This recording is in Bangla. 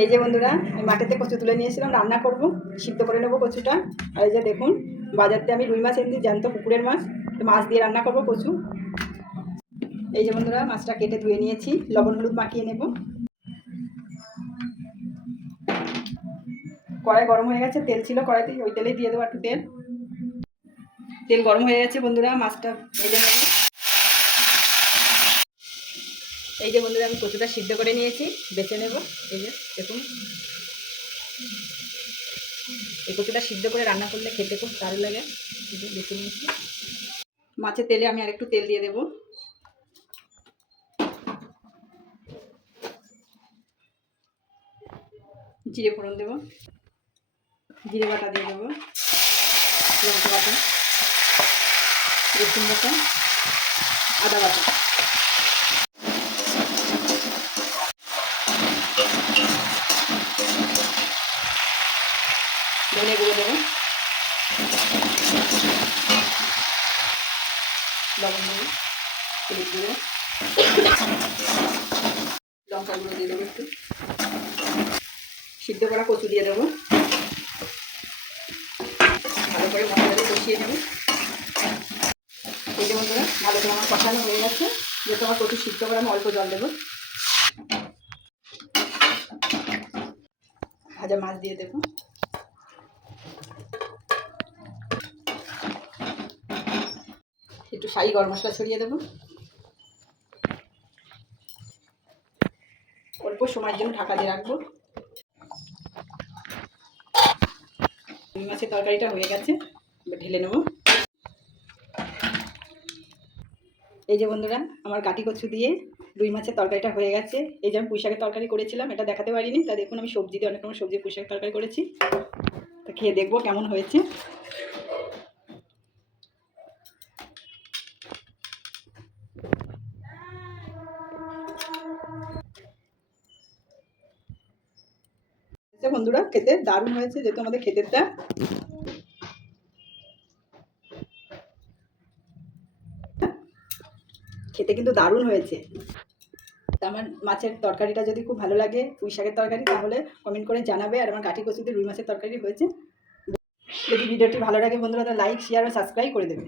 এই যে বন্ধুরা, আমি মাঠেতে কচু তুলে নিয়েছিলাম, রান্না করব, সিদ্ধ করে নেবো কচুটা। আর এই যে দেখুন, বাজারতে আমি রুই মাছ এনেছি, জ্যান্ত পুকুরের মাছ, মাছ দিয়ে রান্না করব কচু। এই যে বন্ধুরা, মাছটা কেটে ধুয়ে নিয়েছি, লবণ হলুদ মাখিয়ে নেব। কড়াই গরম হয়ে গেছে, তেল ছিল কড়াইতে, ওই তেলেই দিয়ে দেবো একটু তেল। তেল গরম হয়ে গেছে বন্ধুরা, মাছটা ভেজে নেব। এই যে বন্ধুরা, আমি কচুটা সিদ্ধ করে নিয়েছি, বেছে নেব। এই যে দেখুন, এই কচুটা সিদ্ধ করে রান্না করলে খেতে খুব দারুণ লাগে। বেছে নিয়েছি। মাছের তেলে আমি আরেকটু তেল দিয়ে দেব। জিরে ফোড়ন দেব, জিরে বাটা দিয়ে দেবো, লঙ্কা বাটা, রসুন বাটা, আদা বাটা, ধনে গুঁড়ো দেবো, লবণ দেবো, হলুদ গুঁড়ো, লঙ্কা গুঁড়ো দিয়ে দেবো একটু, সিদ্ধ করা কচু দিয়ে দেবো, ভালো করে মশলা দিয়ে কষিয়ে নেব। এই যে বন্ধুরা, ভালো করে আমার কষানো হয়ে গেছে, যেহেতু আমার কচু সিদ্ধ করে আমি অল্প জল দেবো। ভাজা মাছ দিয়ে দেবো, একটু শাহি গরম মশলা ছড়িয়ে দেবো। অল্প সময়ের জন্য ঢাকা দিয়ে রাখবো। রুই মাছের তরকারিটা হয়ে গেছে, ঢেলে নেব। এই যে বন্ধুরা, আমার কাটি কচু দিয়ে রুই মাছের তরকারিটা হয়ে গেছে। এই যে আমি পুঁই শাকের তরকারি করেছিলাম, এটা দেখাতে পারিনি, তা দেখুন আমি সবজি দিয়ে অনেক রকম সবজি পুঁই শাকের তরকারি করেছি। তা খেয়ে দেখবো কেমন হয়েছে। বন্ধুরা, খেতে দারুণ হয়েছে, যেহেতু আমাদের ক্ষেতেরটা। খেতে কিন্তু দারুণ হয়েছে। তা আমার মাছের তরকারিটা যদি খুব ভালো লাগে, পুঁই শাকের তরকারি, তাহলে কমেন্ট করে জানাবে। আর আমার কাঠি কচুতে রুই মাছের তরকারি হয়েছে। যদি ভিডিওটি ভালো লাগে বন্ধুরা, তাহলে লাইক, শেয়ার ও সাবস্ক্রাইব করে দেবে।